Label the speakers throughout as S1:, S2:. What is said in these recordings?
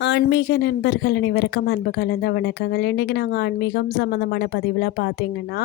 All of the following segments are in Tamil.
S1: ஆன்மீக நண்பர்கள் அனைவருக்கும் அன்பு கலந்த வணக்கங்கள். இன்றைக்கி நாங்கள் ஆன்மீகம் சம்மந்தமான பதிவில் பார்த்தீங்கன்னா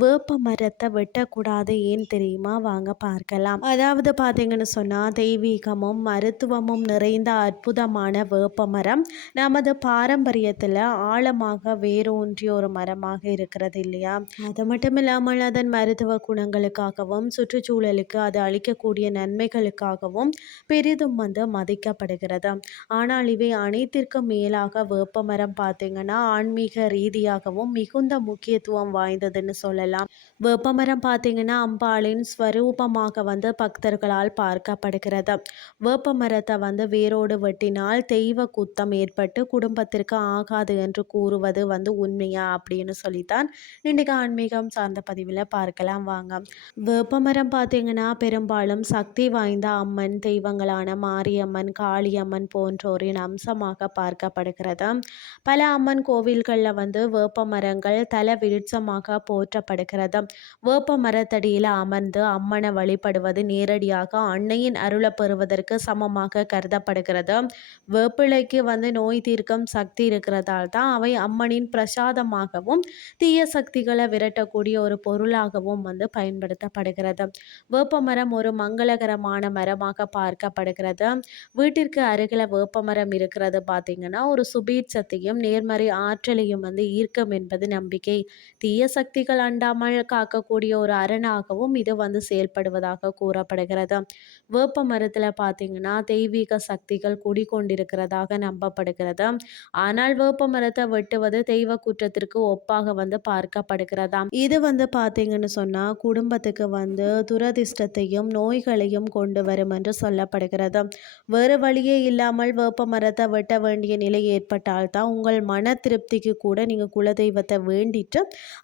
S1: வேப்ப மரத்தை வெட்டக்கூடாது ஏன் தெரியுமா? வாங்க பார்க்கலாம். அதாவது பார்த்தீங்கன்னு சொன்னால் தெய்வீகமும் மருத்துவமும் நிறைந்த அற்புதமான வேப்ப மரம் நமது பாரம்பரியத்தில் ஆழமாக வேரூன்றிய ஒரு மரமாக இருக்கிறது இல்லையா? அது மட்டும் இல்லாமல் அதன் மருத்துவ குணங்களுக்காகவும் சுற்றுச்சூழலுக்கு அது அளிக்கக்கூடிய நன்மைகளுக்காகவும் பெரிதும் வந்து மதிக்கப்படுகிறது. ஆனால் இவை அனைத்திற்கும் மேலாக வேப்பமரம் பார்த்திங்கன்னா ஆன்மீக ரீதியாகவும் மிகுந்த முக்கியத்துவம் வாய்ந்ததுன்னு சொல்லலாம். வேப்பமரம் பார்த்திங்கன்னா அம்பாளின் ஸ்வரூபமாக வந்து பக்தர்களால் பார்க்கப்படுகிறது. வேப்பமரத்தை வந்து வேரோடு வெட்டினால் தெய்வ குத்தம் ஏற்பட்டு குடும்பத்திற்கு ஆகாது என்று கூறுவது வந்து உண்மையா அப்படின்னு சொல்லித்தான் இன்றைக்கு ஆன்மீகம் சார்ந்த பதிவில் பார்க்கலாம் வாங்க. வேப்பமரம் பார்த்திங்கன்னா பெரும்பாலும் சக்தி வாய்ந்த அம்மன் தெய்வங்களான மாரியம்மன் காளியம்மன் போன்றோரின் அம்சம் விருட்சமாக பார்க்கப்படுகிறது? பல அம்மன் கோவில்களில் வந்து வேப்ப மரங்கள் தல விருட்சமாக போற்றப்படுகிறது? வேப்ப மரத்தடியில் அமர்ந்து அம்மனை வழிபடுவது நேரடியாக அன்னையின் அருளை பெறுவதற்கு சமமாக கருதப்படுகிறது? வேப்பிலைக்கு வந்து நோய் தீர்க்கும் சக்தி இருக்கிறதால் தான் அவை அம்மனின் பிரசாதமாகவும் தீய சக்திகளை விரட்டக்கூடிய ஒரு பொருளாகவும் வந்து பயன்படுத்தப்படுகிறது? வேப்ப மரம் ஒரு மங்களகரமான மரமாக பார்க்கப்படுகிறது? வீட்டிற்கு அருகில் வேப்ப மரம் இருக்கிறத பார்த்திங்கன்னா ஒரு சுபீட்சத்தையும் நேர்மறை ஆற்றலையும் வந்து ஈர்க்கும் என்பது நம்பிக்கை. தீய சக்திகள் அண்டாமல் காக்கக்கூடிய ஒரு அரணாகவும் இது வந்து செயல்படுவதாக கூறப்படுகிறது. வேப்ப மரத்தில் பார்த்திங்கன்னா தெய்வீக சக்திகள் குடிக்கொண்டிருக்கிறதாக நம்பப்படுகிறது. ஆனால் வேப்ப மரத்தை வெட்டுவது தெய்வ குற்றத்திற்கு ஒப்பாக வந்து பார்க்கப்படுகிறதாம் இது வந்து பார்த்தீங்கன்னு சொன்னால் குடும்பத்துக்கு வந்து துரதிர்ஷ்டத்தையும் நோய்களையும் கொண்டு வரும் என்று சொல்லப்படுகிறது. வேறு வழியே இல்லாமல் வேப்ப மரத்தை வெட்ட வேண்டிய நிலை ஏற்பட்டால் தான் உங்கள் மன திருப்திக்கு கூட நீங்கள் குலதெய்வத்தை வேண்டிட்டு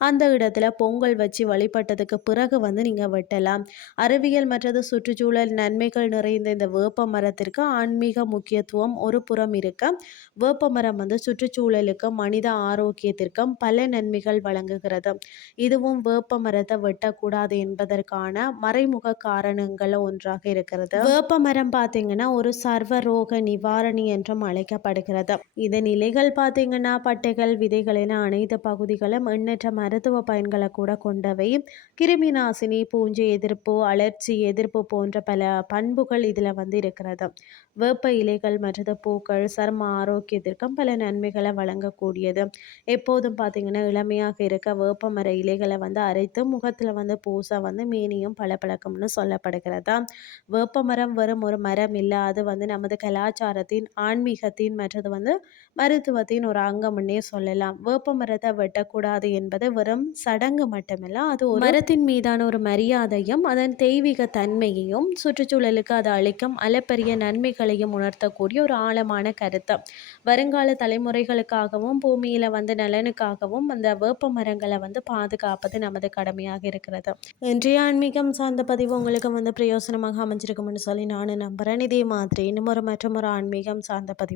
S1: அந்த இடத்துல பொங்கல் வச்சு வழிபட்டதுக்கு பிறகு வந்து நீங்கள் வெட்டலாம். அறிவியல் மற்றது சுற்றுச்சூழல் நன்மைகள் நிறைந்த இந்த வேப்ப மரத்திற்கு ஆன்மீக முக்கியத்துவம் ஒரு புறம் இருக்க. வேப்ப மரம் வந்து சுற்றுச்சூழலுக்கும் மனித ஆரோக்கியத்திற்கும் பல நன்மைகள் வழங்குகிறது. இதுவும் வேப்ப மரத்தை வெட்டக்கூடாது என்பதற்கான மறைமுக காரணங்கள் ஒன்றாக இருக்கிறது. வேப்ப மரம் பார்த்தீங்கன்னா ஒரு சர்வ ரோக நிவாரணி என்றும் அழைக்கப்படுகிறது. இதன் இலைகள் பார்த்தீங்கன்னா பட்டைகள் விதைகள் என அனைத்து பகுதிகளும் எண்ணற்ற மருத்துவ பயன்களை கூட கொண்டவை. கிருமி நாசினி பூஞ்சை எதிர்ப்பு அலர்ச்சி எதிர்ப்பு போன்ற பல பண்புகள் இதில் வந்து இருக்கிறது வேப்ப இலைகள் மற்றது பூக்கள் சர்ம ஆரோக்கியத்திற்கும் பல நன்மைகளை வழங்கக்கூடியது. எப்போதும் பார்த்தீங்கன்னா இளமையாக இருக்க வேப்ப மர இலைகளை வந்து அரைத்து முகத்தில் வந்து பூச வந்து மேனியும் பளபளக்கும்னு சொல்லப்படுகிறது. வேப்ப மரம் வெறும் ஒரு மரம் இல்லை. அது வந்து நமது கலாச்சாரத்தின் ஆன்மீக ஆன்மீகத்தின் மற்றது வந்து மருத்துவத்தின் ஒரு அங்கம்னே சொல்லலாம். வேப்ப மரத்தை வெட்டக்கூடாது என்பது வெறும் சடங்கு மட்டுமில்ல அது ஒரு மரத்தின் மீதான ஒரு மரியாதையும் அதன் தெய்வீக தன்மையையும் சுற்றுச்சூழலுக்கு அது அளிக்கும் அளப்பரிய நன்மைகளையும் உணர்த்தக்கூடிய ஒரு ஆழமான கருத்து. வருங்கால தலைமுறைகளுக்காகவும் பூமியில் வந்து நலனுக்காகவும் அந்த வேப்ப மரங்களை வந்து பாதுகாப்பது நமது கடமையாக இருக்கிறது. இன்றைய ஆன்மீகம் சார்ந்த பதிவு உங்களுக்கு வந்து பிரயோசனமாக அமைஞ்சிருக்கும்னு சொல்லி நான் நம்புகிறேன் இதே மாதிரி இன்னும் ஒரு மற்றும் ஒரு ஆன்மீகம் சார்ந்த பதிவு